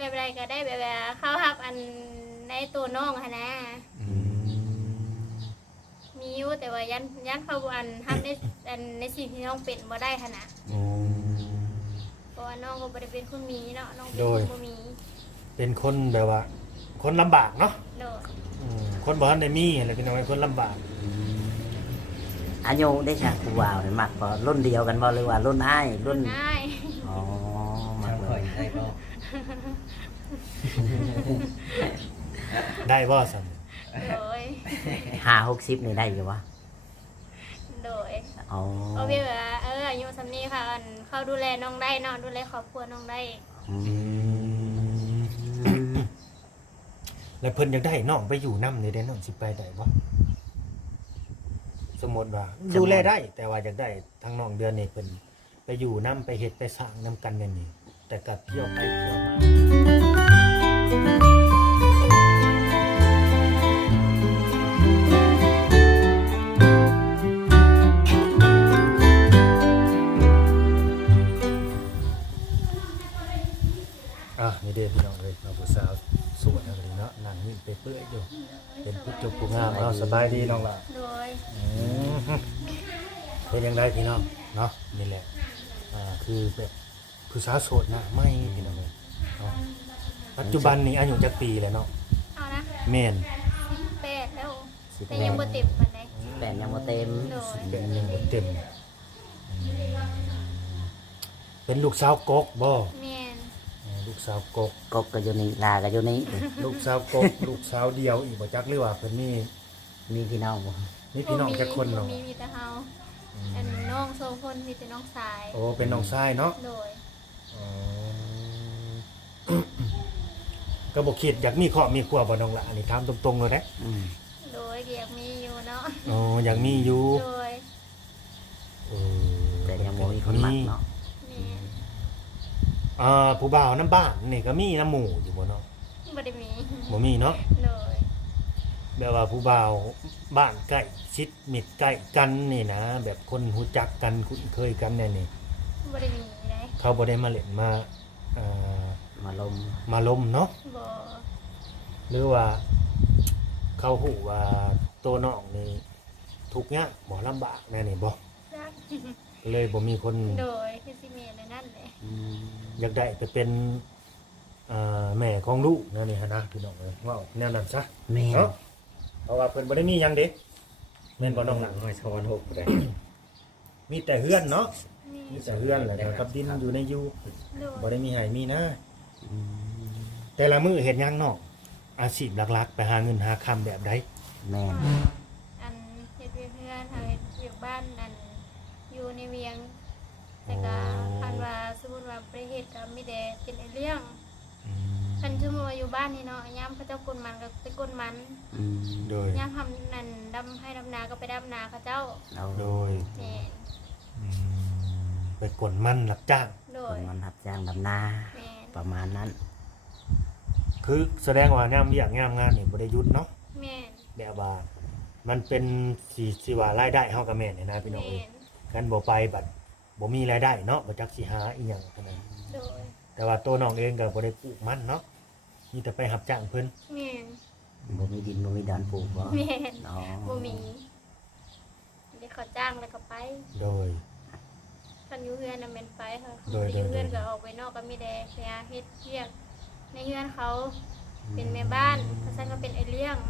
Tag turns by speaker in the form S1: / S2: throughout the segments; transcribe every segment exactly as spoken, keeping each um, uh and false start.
S1: แบบไรก็ได้แบบว่าเข้าหับอันในตัวน้องค่ะนะมีอยู่แต่ว่ายันยันเขาอันทำในอันในสิ่งที่น้องเป็นบ่ได้ค่ะนะเพราะว่าน้องก็บ่ได้เป็นคนมีเนาะน้องเป็นคนบ่มี
S2: เป็นคนแบบว่าคนลำบากเนาะคนบ่ทันได้มีอะไรเป็นอะไรคนลำบาก
S3: อายุได้จากผู้บ่าวมักบ่รุ่นเดียวกันบ่หรือว่ารุ่นอ้ายรุ่น
S1: อ้าย
S3: อ๋อมักเลยได้บ่
S2: ได้บ่ซั่น
S1: โดย
S3: ห้าหกสิบนี่ได้อยู่วะ
S1: โดย
S3: อ๋อ
S1: เอาพี่ว่าเอออายุสำนี้ค่ะอันเขาดูแลน้องได้เนาะดูแลครอบครัวน้องได้
S2: แล้วเพิ่นอยากได้น้องไปอยู่นำนี่ได้น้องสิไปได้บ่สมมุติว่าดูแลได้แต่ว่าอยากได้ทางน้องเดือนนี่เพิ่นไปอยู่นำไปเฮ็ดไปสร้างนำกันแม่นนี่แต่ก็เที่ยวไปเที่ยวมาอ่ะนี่เด้พี่น้องเอ้ยเราผู้สาวสวยจังเลยเนาะนั่งยิ้มเปื่อยๆอยู่เป็นผู้จบผู้งามเนาะสบายดีน้องล่ะ
S1: โดย
S2: เป็นยังไงพี่น้องเนาะนี่แหละอ่าคือแบบผู้สาวโสดนะไม่พี่น้องเลยเนาะปัจจุบันนี้อายุจักปีแล้วเนาะ
S1: เอานะ
S2: แม่น
S1: สิบแปดแล้วแต่ยังบ่เต็มปานใด
S3: แปดยังบ่เต็ม
S2: สิบแปดยังบ่เต็มเป็นลูกสาวกกบ่
S1: แม่น
S2: ลูกสาวกก
S3: กกก็อยู่นี่ลาก็อยู่นี่
S2: ลูกสาวกกลูกสาวเดียวอีกบ่จักหรือว่าเพิ่นมี
S3: มีพี่น้องบ่
S2: มีพี่น้องจักคนเนาะ
S1: มีมีแต่เฮาอันน้องสองคนมีแต่น้องชาย
S2: โอ้เป็นน้องชายเนาะ
S1: โดย
S2: อ๋อก็บอกคิดอยากมีครอบมีครัวบ่น้องละอันนี้ถามตรงๆเลยนะ
S1: โดยอยากมีอยู่เนาะ
S2: อ๋ออยากมีอยู่
S1: โดย
S3: เออแต่ยังบ่มีคนมักเนาะ
S2: อ่าผู้บ่าวน้ำบ้านนี่ก็มีน้ำหมู่อยู่บ่เนาะ
S1: บ่ได้มี
S2: บ่มีเนาะ
S1: โดย
S2: แบบว่าผู้บ่าวบ้านใกล้ชิดมิตรใกล้กันนี่นะแบบคนรู้จักกันคุ้นเคยกันแน่นี่
S1: บ่ได้มีได้
S2: เขาบ่ได้มาเล่นมาอ่า
S3: มาลม
S2: มาลมเนาะ
S1: บ่
S2: หรือว่าเขาฮู้ว่าตัวน้องนี่ทุกข์ยากบ่ลำบากแน่นี่บ่เลยบ่มีคน
S1: โดยคือสิแม่นนั่นแหละ
S2: อยากได้ไปเป็นอ่าแม่ของลูกนั่นนี่ฮะนะพี่น้องเอ้ยว้าวแนวนั้นซะ
S3: แม่
S2: เนาะเพราะว่าเพิ่นบ่ได้มีหยังเด้แม่นบ่น้องหลัง
S3: ห้อยช้อนหกได้
S2: มีแต่เฮือนเนาะมีแต่เฮือนแหละกับดินอยู่ในอยู่บ่ได้มีให้มีนะแต่ละมื้อเฮ็ดหยังเนาะอาชีพหลักๆไปหาเงินหาคำแบบใด
S3: แม่
S1: อันเฮ็ดเฮือนเฮาเฮ็ดเวียกบ้านอันอยู่ในเวียงแต่ก็คันว่าสมมุติว่าไปเฮ็ดก็มีแต่เป็นไอ้เรื่องคันสมมุติว่าอยู่บ้านนี่เนาะยามเขาเจ้ากนมันก็ไปกนมัน
S2: โดย
S1: ยามทำนั่นดำให้ดำนาก็ไปดำนาเขาเจ้า
S2: โดย
S1: แม่
S2: ไปกนมันรับจ้าง
S1: โดย
S3: มันรับจ้างดำนาประมาณนั้น
S2: คือแสดงว่างามเวียกงามงานนี่บ่ได้หยุดเนาะ
S1: แม่น
S2: แบบว่ามันเป็นสิสิว่ารายได้เฮากับแม่นนี่นะพี่น้องเอ้ยกันบ่ไปบัดบ่มีรายได้เนาะบ่จักสิหาอีหยังปานนั้น
S1: โดย
S2: แต่ว่าตัวน้องเองก็บ่ได้ปลูกมันเนาะมีแต่ไปรับจ้างเพิ่น
S1: แม่น
S3: บ่มีดินบ่มีดอนปลูกบ่
S1: แม่นอ๋อบ่มีเดี๋ยวเขาจ้างแล้วก็ไป
S2: โดย
S1: คันอยู่เฮือนน่ะแม่นไปค่ะอยู่เฮือนก็ออกไปนอกก็มีแต่ไปหาเฮ็ดเวียกในเฮือนเขาเป็นแม่บ้านเพราะฉะนั้นก็เป็นไอ้เลี้ยง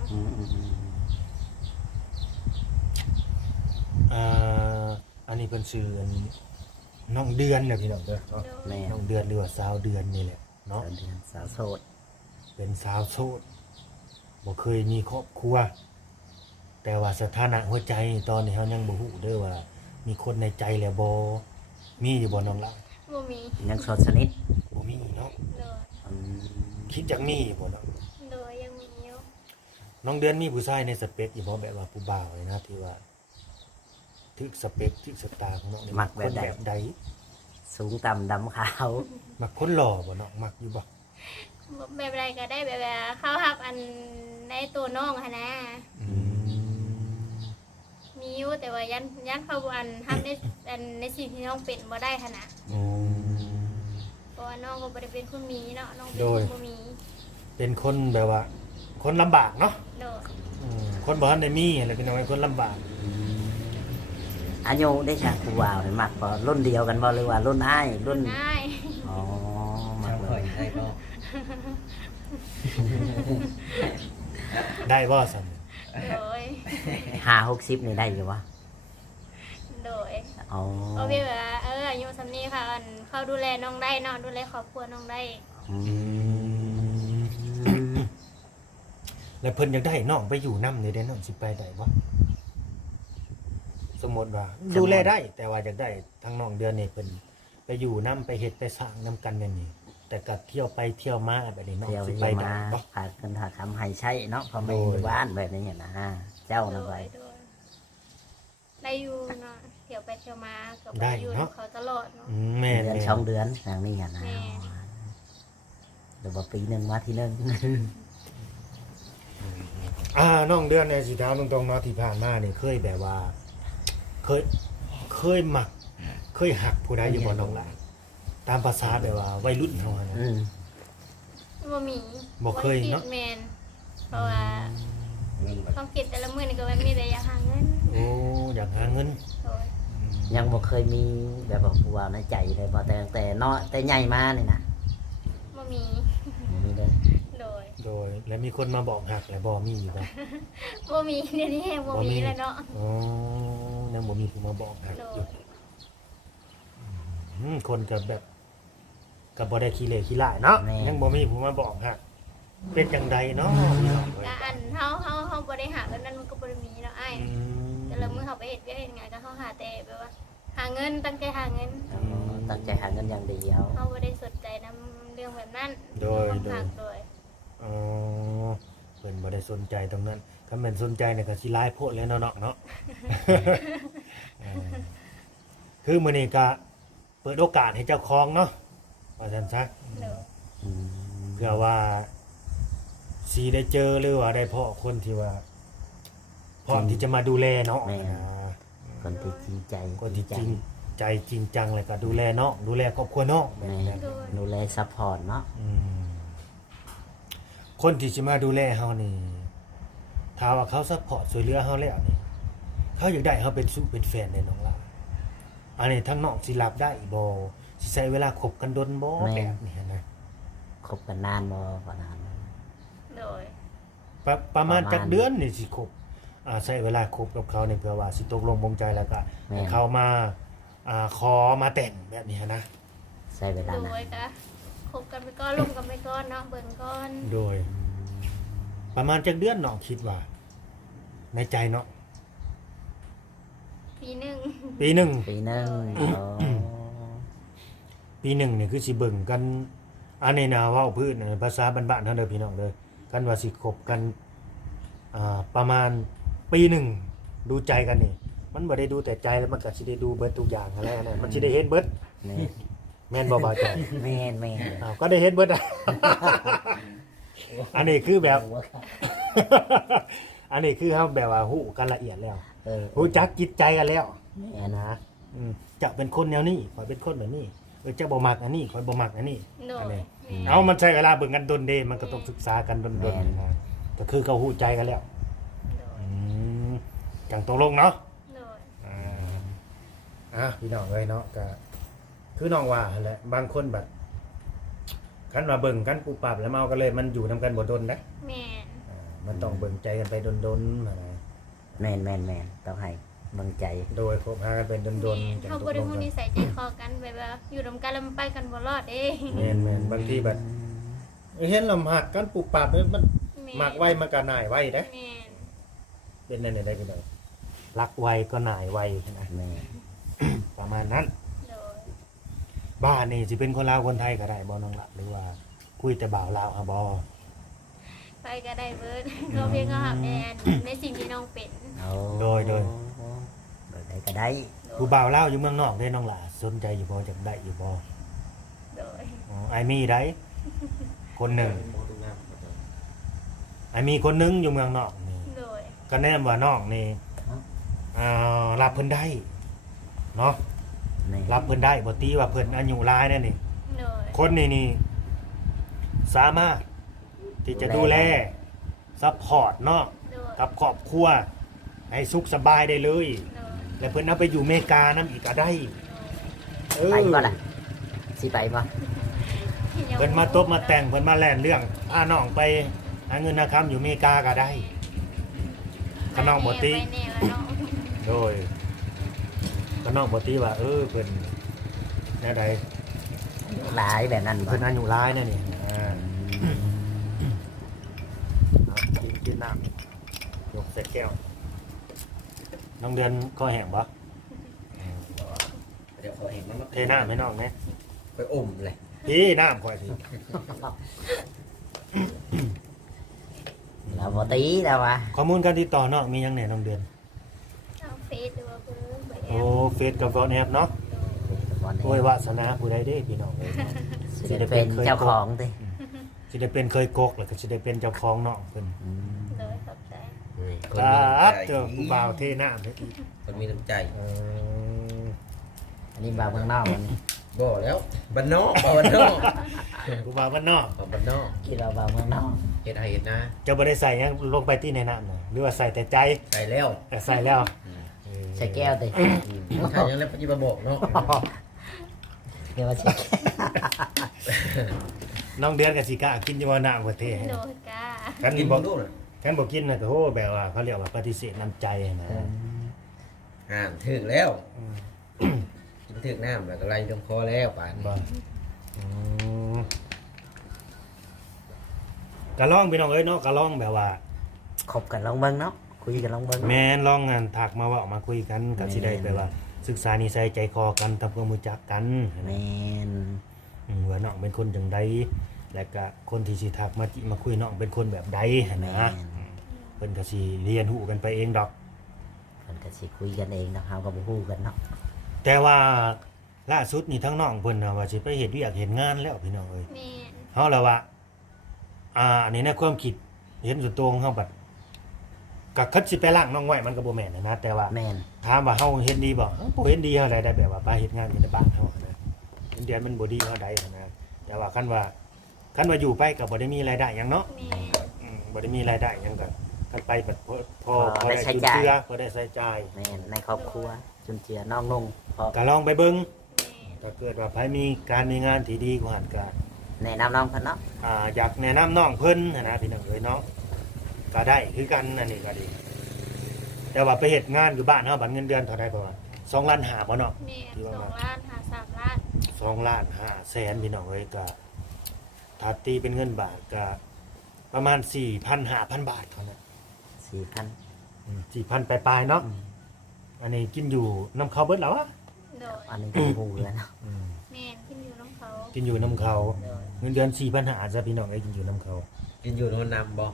S2: อ่าอันนี้เป็นชื่อน้องเดือนนะพี่น้องเด้อเนาะน้องเดือนหรือว่าสาวเดือนนี่แหละเนาะ
S3: เดือนสาวโสด
S2: เป็นสาวโสดบ่เคยมีครอบครัวแต่ว่าสถานะหัวใจตอนนี้เฮายังบ่ฮู้เด้อว่ามีคนในใจแล้วบ่มีอยู่บ่น้องล่ะ
S1: บ่มี
S3: ยังโสดสนิท
S2: บ่มีเนาะ
S1: เด้อ
S2: คิดจังมีบ่เนาะ
S1: เด้อยังมีอยู่
S2: น้องเดือนมีผู้ชายในสเปคอยู่บ่แบบว่าผู้บ่าวเลยนะที่ว่าทึกสเปคทึกสตาของน้องนี่
S3: มักแบบใดสูงต่ำดำขาว
S2: มักคนหล่อบ่เนาะมักอยู่บ่
S1: แบบไรก็ได้แบบว่าเข้าหับอันในตัวน้องค่ะนะมีอยู่แต่ว่ายันยันเขาอันทำในอันในสิ่งที่น้องเป็นบ่ได้ค่ะนะเพราะว่าน้องก็บ่ได้เป็นคนมีเนาะน้องเป็น
S2: โด
S1: ค
S2: ย
S1: นบ่มี
S2: เป็นคนแบบว่า คนลำบากเนาะ
S1: โดย
S2: อืมคนบ่ทันได้มีอะไรเป็นอะไรคนลำบาก
S3: อายุได้จากผู้บ่าวนี่มักบ่รุ่นเดียวกันบ่หรือว่ารุ่นอ้ายรุ่น
S1: ง่าย
S3: อ๋อมั
S4: ทาก ง
S3: เล
S4: ข่อย ยได้บ่
S2: ได้บ่ซั่น
S1: โดย
S3: ห้าหกสิบนี่ได้อยู่วะ
S1: โดย
S3: อ๋อ
S1: เอาพี่ว่าเอออายุสำนี้ค่ะอันเขาดูแลน้องได้เนาะดูแลครอบครัวน้องได้
S3: อืม
S2: แล้วเพิ่นอยากได้น้องไปอยู่นำนี่ได้น้องสิไปได้บ่สมมุติว่าดูแลได้ แต่ว่าอยากได้ทางน้องเดือนนี่เพิ่นไปอยู่นํไปเฮ็ดไปสร้างนํกันแม่นนี่แต่ก็เที่ยวไปเที่ยวมาแบบนี้น้อง
S3: เที่ยว
S2: สิ
S3: เที่
S2: ไป
S3: ยว
S2: ได้
S3: มา
S2: บ่
S3: ฝากกันถาคำให้ใช้เนาะพอไม่
S2: โดย
S3: อยู่บ้านแบบนี้นะเจ้า
S1: โด
S3: นะไป
S1: ยโดยได้อยู่เนาะเที่ยวไปเที่ยวมาก็
S2: ได้
S1: อยู่
S2: เนาะ
S1: กับเขาตลอดเนาะ
S2: อืมแม่น
S3: เดือน
S2: แม่น
S3: สองเดือนอย่างนี้นะ
S1: แม่
S3: หรือว่าปีหนึ่งมาทีหนึ่ง
S2: อ่าน้องเดือนเนี่ยสิถามตรงๆเนาะที่ผ่านมานี่เคยแบบว่า เคยเคยมัก เคยหักผู้ใดอยู่บ่น้องหลานตามภาษาแบบว่าวัยรุ่นเฮาอะนะ
S3: อืม
S1: บ่มี
S2: บ่เคยเนาะ
S1: บ่ได้คิดแมนเพราะว่า
S4: เงินบัด
S1: ความคิดแต่ละมื้อนี่ก็ว่ามีแต่อยากหาเงิน
S2: โอ้อยากหาเงิน
S1: โดย
S2: อืม
S3: ยังบ่เคยมีแบบว่าผู้ว่าในใจเลยบ่แต่แต่น้อยแต่ใหญ่มานี่นะ
S1: บ่มี
S3: บ่มีเลย
S1: โดย
S2: โดยแล้วมีคนมาบอกหักแล้วบ่มีอยู่บ่
S1: บ่มีเดี๋ยวนี้แฮงบ่มีแล้วเนาะ
S2: อ๋อยังบ่มีผู้มาบอกหัก
S1: โด
S2: อยู่
S1: ย
S2: อืมคนก็แบบก็บ่ได้ขี้เหร่ขี้ร้ายเนาะยังบ่มีผู้มาบอกหักเป็นจังใดเนาะพี่น้องเอ้ย
S1: ก็อันเฮาเฮาเฮาบ่ได้หาแบบนั้นมันก็บ่ได้มีเนาะอ้าย
S2: อืม
S1: แต่ละมื้อเฮาไปเฮ็ดเวียกเฮ็ดงานก็เฮาหาแต่แบบว่า หาเงินตั้งใจหาเงิน
S3: อ๋อตั้งใจหาเงินอย่างเดียว
S1: เฮาบ่ได้สนใจนำเรื่องแบบนั้น
S2: โดย
S1: ความ
S2: โด
S1: หั
S2: ย
S1: กโดย
S2: อ๋อเพิ่นบ่ได้สนใจตรงนั้นถ้าแม่นสนใจเนี่ยก็สิหลายโพดแล้วเนาะเนาะเนาะ เออคือมื้อนี้ก็เปิดโอกาสให้เจ้าของเนาะว่าซั่นซะ
S1: โดย
S3: อืม
S2: เพื่อว่าสิได้เจอหรือว่าได้เพาะคนที่ว่าพร้อมที่จะมาดูแลเนาะนะ
S3: คนที่จริงใจ
S2: คนที่จริงใจจริงจังแล้วก็ดูแลเนาะดูแลครอบครัวเนาะแบบ
S3: แม่
S2: นี้นะ
S1: โดย
S3: ดูแลซัพพอร์ตเนาะ
S2: อืมคนที่จะมาดูแลเฮานี่ถ้าว่าเขาซัพพอร์ตช่วยเหลือเฮาแล้วนี่เขาอยากได้เฮาเป็นสู้เป็นแฟนในน้องล่ะอันนี้ทั้งน้องสิรับได้บ่สิใช้เวลาคบกันดนบ่แบบนี้นะ
S3: คบกันนานบ่บ่นาน
S1: โดย
S2: ประประมาณ
S3: ประมาณ
S2: จักเดือนนี่สิคบอ่าใช้เวลาคบกับเขาเนี่ยเพื่อว่าสิตกลงปลงใจแล้วก็
S3: แม่น
S2: ให้เขามาอ่าขอมาแต่งแบบนี้นะ
S3: ใช้เวลา
S1: โด
S3: นาน
S1: ยก็คบกันไปก่อนลงกันไปก่อนเนาะเบิ่งก่อน
S2: โดย ประมาณจักเดือนน้องคิดว่า ในใจเนาะ
S1: ปีหนึง
S2: ปีหนึ่ง
S3: ปีหนึงอ๋อ
S2: ปีหนึ่งนี่คือสิเบิ่งกัน อันนี้นะเว่าพื้นน่ะภาษาบ้านๆเท่าเดิมพี่น้องเลยกันว่าสิคบกันอ่าประมาณปีหนึ่งดูใจกันนี่ มันบ่ได้ดูแต่ใจแล้วมันก็สิได้ดูเบิดทุกอย่างแล้วนะมันสิได้เห็นเบิด
S3: นี่
S2: แม่นบ่บ่าวใจ
S3: แม่นแม่น
S2: อ้าวก็ได้เห็นเบิดอะ อันนี้คือแบบ อันนี้คือเฮาแบบว่าฮู้กันละเอียดแล้ว
S3: เออ
S2: รู้จักจิตใจกันแล้ว
S3: แม่นนะ
S2: อืมจะเป็นคนแนวนี้ข่อยเป็นคนแบบนี้เออจะบ่มักอันนี้ข่อยบ่มักอันนี้
S1: โด
S2: อัน
S1: ย
S2: นี้
S1: แม่
S2: เอามันใช้เวลาเบิ่งกันดนเดมันก็ต้องศึกษากันดนๆนะก็คือเขาฮู้ใจกันแล้ว
S1: โดย
S2: อืมจังตกลงเนาะ
S1: โดย
S2: อ่าอ่ะพี่น้องเอ้ยเนาะก็คือน้องว่าหั่นแหละบางคนแบบคันมาเบิ่งกันปุบปับแล้วเมากันเลยมันอยู่นํกันบ่ดนนะ
S1: แม่น
S2: อ่ามันต้องเบิ่งใจกันไปดนๆนะนะ
S3: แม่นแม่นแม่นต้องให้บังใจ
S2: โดยคบหากันเป็นดนๆจัง
S1: เขา
S2: ต
S1: บ่
S2: ก
S1: ได้
S2: ลง
S1: ฮู้
S2: กัน
S1: นิสัยใจคอกันแบบว่าอยู่ร่วมกันแล้วมันไปกันบ่รอดเด้
S2: แม่นแม่นบางทีแบบเอ้ยเห็นลำหักกันปุบปับเนี่ยมัน
S1: แม่
S2: หมักไว้มันก็หน่ายไว้เด้
S1: แม่น
S2: เป็นนั่นได้พี่น้องรักไวก็หน่ายไวนะ
S3: แม่น
S2: ประมาณนั้น
S1: โดย
S2: บ้านนี่สิเป็นคนลาวคนไทยก็ได้บ่น้องละหรือว่าคุยแต่บ่าวลาวอ่ะบ่
S1: ไปก็ได้เบิดเขาเพียงก็หับแอนในสิ่งที่น้องเป็น
S3: เอา
S2: โดยโดย
S3: โดยใดก็ได้
S2: ผู้บ่าวลาวอยู่เมืองนอกเด้น้องละสนใจอยู่บ่จักได้อยู่บ่
S1: โดย
S2: อ๋อไอ้มีได้คนหนึ่ง
S4: โมดูงามครับ
S2: ไอ้มีคนหนึงอยู่เมืองนอกนี่
S1: โดย
S2: ก็แน่ว่าน้องนี่อ่ารับเพิ่นได้เนาะ
S3: แม่น
S2: รับเพิ่นได้บ่ตีว่าเพิ่นอายุหลายแน่นี่
S1: แโดย
S2: คนนี่นี่สามารถที่จะดูแลซัพพอร์ตเนาะ
S1: โดย
S2: กับครอบครัวให้สุขสบายได้เลย
S1: โดย
S2: และเพิ่นเอาไปอยู่อเมริกานํอีกก็ได้เออ
S3: ไปบ่ล่ะสิไปบ่
S2: เพิ่นมาตบมาแต่งเพิ่นมาแล่นเรื่องพาน้องไปหาเงินหาคำอยู่อเมริกาก็ได้ขน้องบ่ติ
S1: ไปแน่แล้วเนาะ
S2: โดยขน้องบ่ติว่าเออเพิ่นแนวใด
S3: หลายแบบนั้นบ่
S2: เพิ่นอายุหลายนั่นนี่อ่าเอากินกินน้ำยกใส่แก้วน้องเดือนคอแห้งบ่
S4: เดี๋ยวขอเห็นมัน
S2: เทน้ำให้น้องแหน่
S4: ไปอมเลย
S2: พี่น้ำข่อยสิ
S3: เราบ่ตีแล้วว่ะ
S2: ข้อมูลการติดต่อน้องมีหยังแหน่น้องเดือน
S1: เอาเฟซหรือว่าเบอร์เบอร์แอ
S2: โอ้
S1: ป
S2: เฟซกับวอทแอปเนาะ
S3: บ่ได้
S2: โอ้ยวาสนาผู้ใดเด้พี่น้องเอ้ย
S3: สิได้เป็นเจ้าของติ
S2: สิได้เป็นเคยกกแล้วก็สิได้เป็นเจ้าของน้องเพิ่น
S3: อืม
S1: เลยขอบใจ
S4: คน
S2: ค
S4: มี
S2: รั
S4: น้ำ
S2: บ
S4: ใจ
S2: เจอผู้บ่าวเทน้ำเด้ออีก
S4: คนมีน้ำใจ
S2: เออ
S3: อันนี้บ่าวเมืองนอกมัน
S4: บ่แล้วบ้านนอกบ้านนอก
S2: ผู้บ่าวบ้านนอก
S4: บ้านนอก
S3: คิดว่าบ่าวเมืองนอก
S4: เฮ็ดให้เฮ็ดนะ
S2: เจะบ่ได้ใส่หยังลงไปที่ในน้ำน่ะหรือว่าใส่แต่ใจ
S4: ใส่แล้ว
S2: เออใส่แล้วเออ
S3: ใส่แก้วติ
S4: ใส่ยังแล้วปัจจุบันบอกเนาะ
S3: เดี๋ยวว่าใส่
S2: น้องเดือนก็สิกล้ากินอยู่ว่าน้ำกว่าเทให้
S1: โดยกา
S2: คัน
S4: กิน
S2: บ่
S4: บ่ดูน่ะ
S2: คันบ่กินน่ะก็โหแบบว่าเขาเรียกว่าปฏิเสธน้ำใจนะ
S4: ห่านถึงแล้ว
S2: อืม
S4: กินถึงน้ำแล้วก็ไล่ลงคอแล้วป่าน
S2: บ่อืมก็ลองพี่น้องเอ้ยเนาะก็ลองแบบว่า
S3: คบกันลองเบิ่งเนาะคุยกันลองเบิ่ง
S2: แม่นลองงานถักมาเว่ามาคุยกันก็สิได้แบบว่า ศึกษานิสัยใจคอกันทำความรู้จักกัน
S3: แม่น
S2: อืมว่าน้องเป็นคนจังใดและก็คนที่สิทักมาจิมาคุยน้องเป็นคนแบบใดหั้น
S3: แม่
S2: นะ
S3: น
S2: เพิ่นก็สิเรียนรู้กันไปเองดอก
S3: เพิ่นก็สิคุยกันเองเนาะเฮาก็บ่ฮู้กันเนาะ
S2: แต่ว่าล่าสุดนี่ทั้งน้องเพิ่นน่ะว่าสิไปเฮ็ดเวียกเฮ็ดงานแล้วพี่น้องเอ้ย
S1: แม่น
S2: เฮาแล้วว่าอ่าอันนี้ในความคิดเห็นส่วนตัวของเฮาบัดก็คัดสิไปล้างน้องไว้มันก็บ่แม่นนะนะแต่ว่า
S3: แม่น
S2: ถามว่าเฮาเฮ็ดดีบ่เฮาบ่เฮ็ดดีเฮาได้ได้แบบว่าไปเฮ็ดงานอยู่ในบ้านเฮานะเงินเดือนมันบ่ดีเฮาได้นะแต่ว่าคันว่าคันว่าอยู่ไปก็บ่ได้มีรายได้หยังเนาะ
S1: แม่น
S2: อืมบ่ได้มีรายได้หยังก็คันไปบัดพอพอพอได้จุนเจือพอได้ใช้จ่าย
S3: แม่นในครอบครัวจุนเจือน้องนุ่งพอ
S2: ก็ลองไปเบิ่ง
S1: แม่น
S2: ถ้าเกิดว่าไผมีการมีงานที่ดีกว่าหันก็
S3: แนะนำน้องเพิ่นเนาะ
S2: อ่าอยากแนะนำน้องเพิ่นนะนะพี่น้องเอ้ยเนาะก็ได้คือกันอันนี้ก็ดี แต่ว่าไปเฮ็ดงานอยู่บ้านเฮาบัดเงินเดือนเท่าใดก็ว่าสองล้านห้าบ่เนาะ
S1: แม่นสองล้านหาสามล้าน
S2: สองล้านห้าแสนพี่น้องเอ้ยก็ถ้าตีเป็นเงินบาทก็ประมาณ สี่พัน ห้าพัน บาทเท่านั้น
S3: สี่พัน
S2: อืมสี่พัน ปลายๆเนาะอันนี้กินอยู่น้ำเขาเบิดแล้วอะ
S1: โดย
S3: อันนี้ก็บ่ฮู้แล้วเนาะ
S2: อืม
S1: แม่นขึ้นอยู่น้องเขา
S2: กินอยู่น้ำเขา
S1: โดย
S2: เงินเดือนสี่พันห้าซะพี่น้องเอ้ยกินอยู่น้ำเขา
S4: กินอยู่โนนนำบ่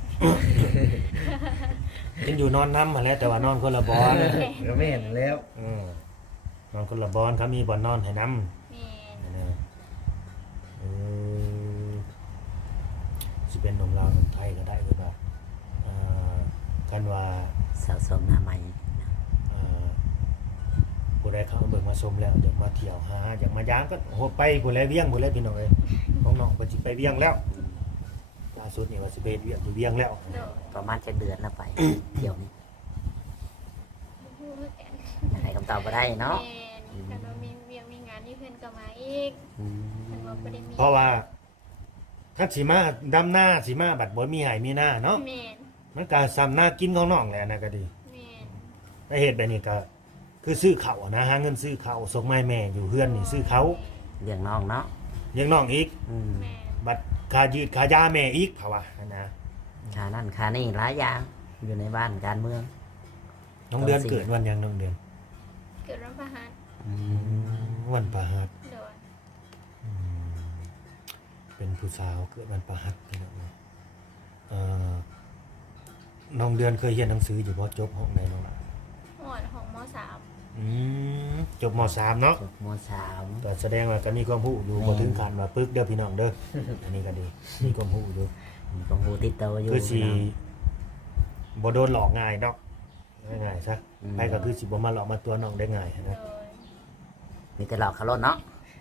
S2: กินอยู่นอนน้ำมาแหล้วแต่ว่านอนคนละบอน
S4: ก็แม่นแล้ว
S2: อืมนอนคนละบอนเขามีบ่อนนอนให้น้ำ
S1: แม่น
S2: นั่นนะเออสิเป็นหนุ่มลาวหนุ่มไทยก็ได้คือว่าอ่ากันว่า
S3: สาวสมหน้าใหม่
S2: อ่าผู้ใดเข้ามาเบิ่งมาชมแล้วเดี๋ยวมาเที่ยวหาอยากมาย้างก็โหไปผู้ใดเวียงผู้ใดพี่น้องเอ้ยของน้องเพิ่นสิไปเวียงแล้วล่าสุดนี่ว่าสิไปเฮ็ดเวียงอยู่เวียงแล้ว
S1: โดย
S3: ประมาณจักเดือนแล้วไป เที่ยวนี้
S1: พูดกัน
S3: ให้คำตอบบ่ได้เนาะ
S1: แม่นคันว่ามีเวียงมีงานที่เพิ่นก็มาอีก
S3: อืม
S1: คันว่าบ่ได้มี
S2: เพราะว่าคันสิมาดำหน้าสิมาบัดบ่มีไหมีหน้าเนาะ
S1: แม่น
S2: มันก็ซ้ำหน้ากินของน้องแหละนะก็ดี
S1: แม่น
S2: ถ้าเฮ็ดแบบนี้ก็คือซื้อข้าวอะนะหาเงินซื้อข้าวส่งมาให้แม่อยู่เฮือนนี่ซื้อเขา
S3: เรื่องน้องเนาะ
S2: เลี้ยงน้องอีก
S3: อืม
S1: แม่น
S2: บัดค่ายืดค่ายาแม่อีกเพราะว่านะ
S3: ค่านั่นค่านี่หลายอย่างอยู่ในบ้านการเมือง
S2: น้องเดือนเกิดวันหยังน้องเดือน
S1: เกิดวันพฤหัส
S3: อืม
S2: วันพฤหัส
S1: โดย
S2: อืมเป็นผู้สาวเกิดวันพฤหัสพี่น้องเนาะเอ่อน้องเดือนเคยเรียนหนังสืออยู่บ่จบห้องใดน้องล่ะ
S1: หอดของมสาม
S2: อืมจบม สาม เนาะ
S3: จบมสาม
S2: ก็แสดงว่าก็มีความรู้อยู่บ่ถึงขั้นว่าปึกเด้อพี่น้องเด้อ อันนี้ก็ดีมีความรู้อยู่
S3: มีของฮูติดโตวอยู่
S2: คือสิ
S3: เนาะ
S2: บ่โดนหลอกง่ายดอกง่ายๆซะ
S3: อืม
S2: ไปก็คือสิบ่มาหลอกมาตัวน้องได้ง่าย
S1: โด
S2: นะ
S1: ย
S3: มีแต่หลอกเขาลดเนาะ
S1: โ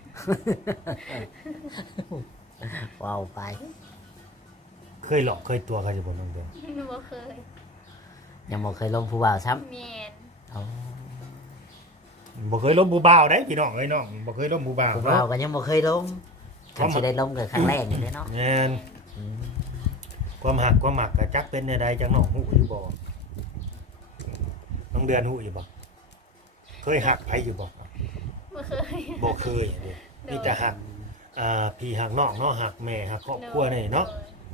S3: ว้าวไป
S2: เคยหลอกเคยตัวเขาจะบ่น้องเดือน
S1: หนูบ่เคย
S3: ยังบ่เคยล้มผู้บ่าวซ้
S1: แม่น
S3: ำเอา
S2: บ่เคยล้มผู้บ่าวได้พี่น้องเอ้ยน้องบ่เคยล้มผู้บ่าว
S3: ผู้บ่าว
S2: เนาะ
S3: ก็ยังบ่เคยล้มคันสิได้ล้มก็ครั้งแรกนี่แหละเนาะ
S2: แม่น
S3: อืม
S2: ความหักความหมักก็จักเป็นแนวใดจักน้องฮู้อยู่บ่น้องเดือนฮู้อยู่บ่เคยหักไผอยู่บ่
S1: บ่เคย
S2: บ่เคยเด้มีแต่หักอ่าพี่หักน้องเนาะหักแม่หักครอบครัวนี่เนาะ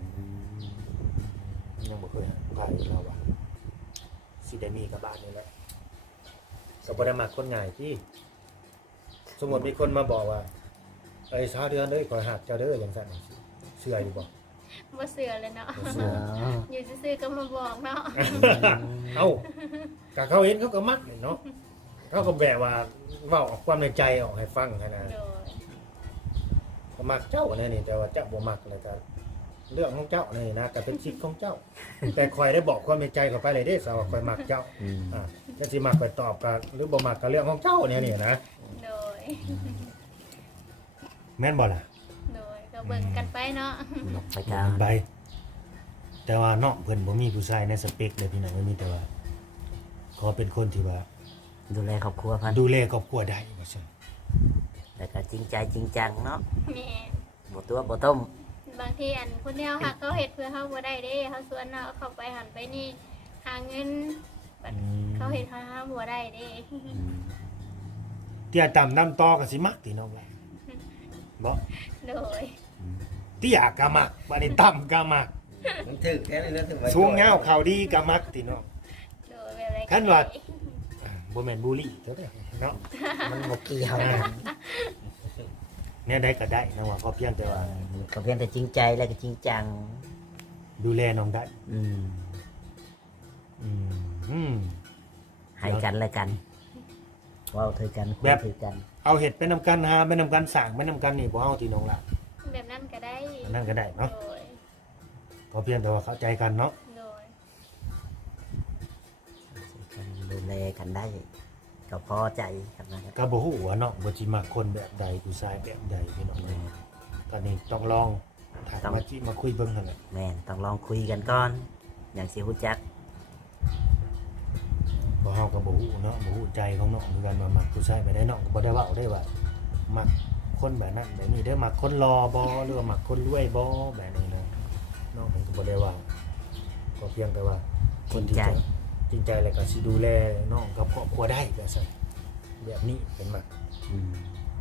S2: ยังบ่เคยหักไผเราว่าสิได้มีกับบ้านนี่แหละก็บ่ได้มักคนง่ายที่สมมุติมีคนมาบอกว่าเอ้ยสาวเดือนเด้ยขอยหักเจ้าเด้อจังซั่นเชื่ออยู่บ่
S1: บ่เสือเลยเนาะ
S2: บ่เชื่อ
S1: อยู่ซื่อๆก็มาบอกเนาะ
S2: เอ้าก็เขาเห็นเขาก็มักนี่เนาะเขาก็แบบว่าเว้าออกความในใจออกให้ฟังหั้นนะ
S1: โดย
S2: ก็มักเจ้าแน่นี่แต่ว่าเจ้าบ่มักแล้วก็เรื่องของเจ้านี่นะก็เป็นสิทธิ์ของเจ้า แต่คอยได้บอกความในใจเข้าไปเลยเด้สาวว่าคอยมักเจ้า
S3: อืม
S2: อ่าจะสิมักไปตอบก็หรือบ่มักก็เรื่องของเจ้าเนี่ยนี่นะ
S1: โดย
S2: แม่นบ่ล่ะ
S1: โดยก็เบิ่งกันไปเนาะ
S3: นกไป
S2: บ่
S3: กลาง
S2: มันไปแต่ว่าน้องเพิ่นบ่มีผู้ชายในสเปคเลยพี่น้องมีแต่ว่าขอเป็นคนที่ว่า
S3: ดูแลครอบครัวเพัน
S2: ดูแลครอบครัวได้ว่าซั่น
S3: แล้วก็จริงใจจริงจังเนาะ
S1: แม่น
S3: บ่ตัวบ่ต้ม
S1: บางทีอันคนเดียวหักเขาเฮ็ดเพื่อเฮาบ่ได้เด้เขาสวนเนาะเขาไปหันไปนี่หาเงินบัดเขาเฮ็ดให้เฮาบ่ได้เด้
S3: อืม
S2: เตี้ยต่ำน้ำตอก็สิมักติน้องล่ะบ่
S1: โดย
S2: เตี้ยก็มักบัดนี้ต่ำก็มัก
S4: มันถึกแค่นี้นะถึงว่า
S2: สูงยาวข่าวดีก็มักติน้อง
S1: โดยแบบไร
S2: คันว่า อ่าบ่แม่นบุหรี่เด้อเนาะ
S3: มันบ่เกี่ยว
S2: อ่าเนี่ยได้ก็ได้นะว่าก็เพียงแต่ว่า
S3: ก็เพียงแต่จริงใจแล้วก็จริงจัง
S2: ดูแลน้องได้
S3: อืม
S2: อืมอืม
S3: ให้กันและกันเว้าถือกันคุย
S2: แบบ
S3: ถือกัน
S2: เอาเห็ดไปนำกันหาไปนำกันสร้างไปนำกันนี่บ่เอาที่น้องละ
S1: แบบนั้นก็ได้
S2: อันนั่นก็ได้เนาะ
S1: โดย
S2: ก็เพียงแต่ว่าเข้าใจกันเนาะ
S1: โดย
S3: ดูแลกันได้ก็พอใจกันนะครับ
S2: ก็บ่ฮู้ว่าเนาะบ่สิมักคนแบบใดผู้ชายแบบใดพี่น้องเอ้ยตอนนี้ต้องลองถามมาจิมาคุยเบิ่งหั่นแหละ
S3: แม่นต้องลองคุยกันก่อน อย่างสิฮู้จัก
S2: บ่เฮาก็บ่ฮู้เนาะบ่ฮู้ใจของน้องคือกันว่ามักผู้ชายแบบใดน้องก็บ่ได้เว้าได้ว่ามักคนแบบนั้นแบบนี้เด้อมักคนรอบ่หรือว่ามักคนรวยบ่แบบนี้นะน้องผมก็บ่ได้ว่าก็เพียงแต่ว่าคนที่จะจริงใจแล้วก็สิดูแลน้องกับครอบครัวได้แบบซั่นแบบนี้เป็นมัก
S3: อืม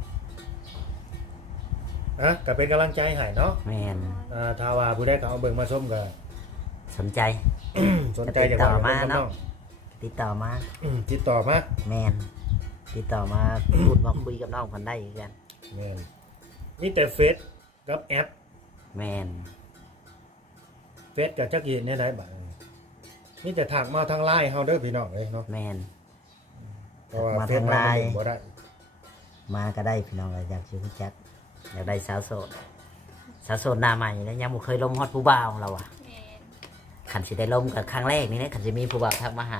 S2: อ่ะก็เป็นกำลังใจให้เนาะ
S3: แม่น
S2: อ่าถ้าว่าผู้ใดก็เอาเบิ่งมาชมก็
S3: สนใจ
S2: สนใจจะ
S3: ติดต่อมา
S2: บิ่ง
S3: เนาะ
S2: อง
S3: ติดต่อมา
S2: อืมติดต่อมา
S3: แม่นติดต่อมาพูดมาคุยกับน้องคนได้คือกัน
S2: แม่นมีแต่เฟซกับแอป
S3: แม่น
S2: เฟซกับจักรีเนี่ยได้บัดมีแต่ถักมาทางไลน์เฮาเด้อพี่น้องเอ้ยเนาะ
S3: แม่น
S2: เพราะว่า
S3: มา
S2: เฟซ
S3: ทางไลน์
S2: บ่ได้
S3: มาก็ได้พี่น้องเลยอยากสิฮู้จักอยากได้สาวโสดสาวโสดหน้าใหม่แล้วยังบ่เคยลมฮอตผู้บ่าวเราอะ
S1: แม่น
S3: ขันสิได้ลมกับครั้งแรกนี่นะขันสิมีผู้บ่าวทักมาหา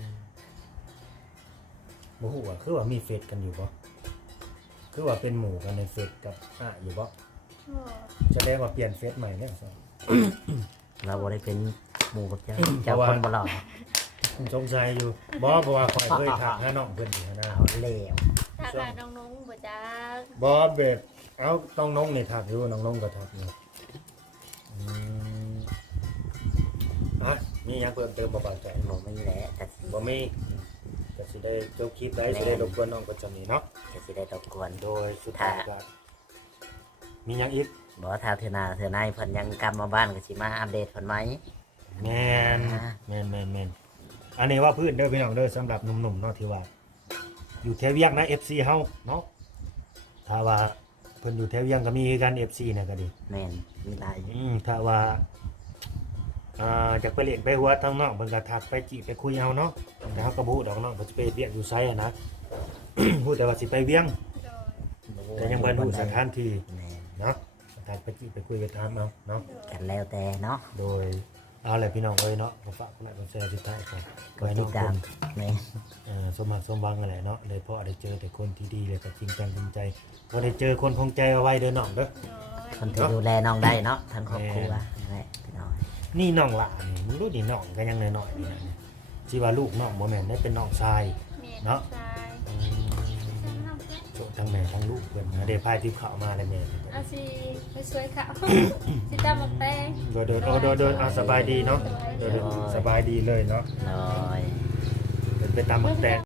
S2: บ่ฮู้ว่าคือว่ามีเฟซกันอยู่บ่คือว่าเป็นหมู่กันในเฟซกับอ่ะอยู่บ่
S1: โอ้
S2: แสดงว่าเปลี่ยนเฟซใหม่แล้วซะ
S3: เราบ่ได้เป็นหมู่กับเจ้า
S2: เพ
S3: เจ้า
S2: ราะว่า
S3: คนบ่หล่อ
S2: สงสัยอยู่บ่เพราะว่าข่อยเคยถามหาน้องเพิ่นอยู่นะ
S3: เอาแล้ว
S1: ถ้าการน้องนุ้งบ่จัก
S2: บอสแบบเอาต้องน้องนี่ทักอยู่น้องน้องก็ทักอยู่อืมอ่ะมีหยังเพิ่มเติมบ่บาดใจ
S3: บ่มีแหละแต่สิ
S2: บ่มีก็สิได้จบคลิปได้สิได้รบกวนน้องประจำนี้เนาะ
S3: แต่สิได้รบกวน
S2: โดยสุดท้ายก็มีหยังอีก
S3: บ่ถ้าเทื่อหน้าเทื่อในเพิ่นยังกลับมาบ้านก็สิมาอัปเดตเพิ่นไหม
S2: แม่น
S3: อ่า
S2: แม่นแม่นแม่นอันนี้ว่าพื้นเด้อพี่น้องเด้อสำหรับหนุ่มๆเนาะที่ว่า อยู่แถวเวียงนะ เอฟ ซี เฮาเนาะถ้าว่าเพิ่นอยู่แถวเวียงก็มีคือกัน เอฟ ซี น่ะก็ดี
S3: แม่นมีหลาย
S2: อืมถ้าว่าอ่าจากไปเรียนไปหัวทางน้องเพิ่นก็ทักไปจีบไปคุยเอาเนาะแต่เฮาก็บ่ฮู้ดอกน้องเพิ่นสิไปเวียงอยู่ไสอะนะ ฮู้แต่ว่าสิไปเวียง
S1: โดย
S2: แต่ยังบ่รู้สถานที่
S3: แม่น
S2: เนาะทักไปจีบไปคุยไปถามเอาเนาะ
S3: กันแล้วแต่เนาะ
S2: โดยเอาแหละพี่น้องเอ้ยเนาะก็ฝากคนละคนแชร์สุดท้ายก่อน
S3: กดติดตามแม่
S2: เอ่อสมหักสมหวังนั่นแหละเนาะเลยเพราะได้เจอแต่คนที่ดีเลยก็จริงจังจริงใจบ่ได้เจอคนคงใจเอาไว้เด้อน้องเด้อ
S1: โดย
S3: คนที่ดูแลน้องได้เนาะทั้งครอบครัวนั่นแหละพี่น้อง
S2: นี่น้องหลานนี่มึงรู้ดิน้องก็ยังน้อยๆนี่นะสิว่าลูกน้องบ่แม่นได้เป็นน้องชาย
S1: แม่
S2: เนาะ
S1: ชาย
S2: อืมโจทั้งแม่ทั้งลูกเพิ่นนะได้พายที่เข้ามาแล้วแม่
S1: เอาสิไปช่วยเขาสิตามมาแป้ง
S2: โดยโดยโอ้โดยโดยอ่ะสบายดีเนาะโดยโดยสบายดีเลยเนาะ
S3: น้อย
S2: เป็นไปตามหมักแตง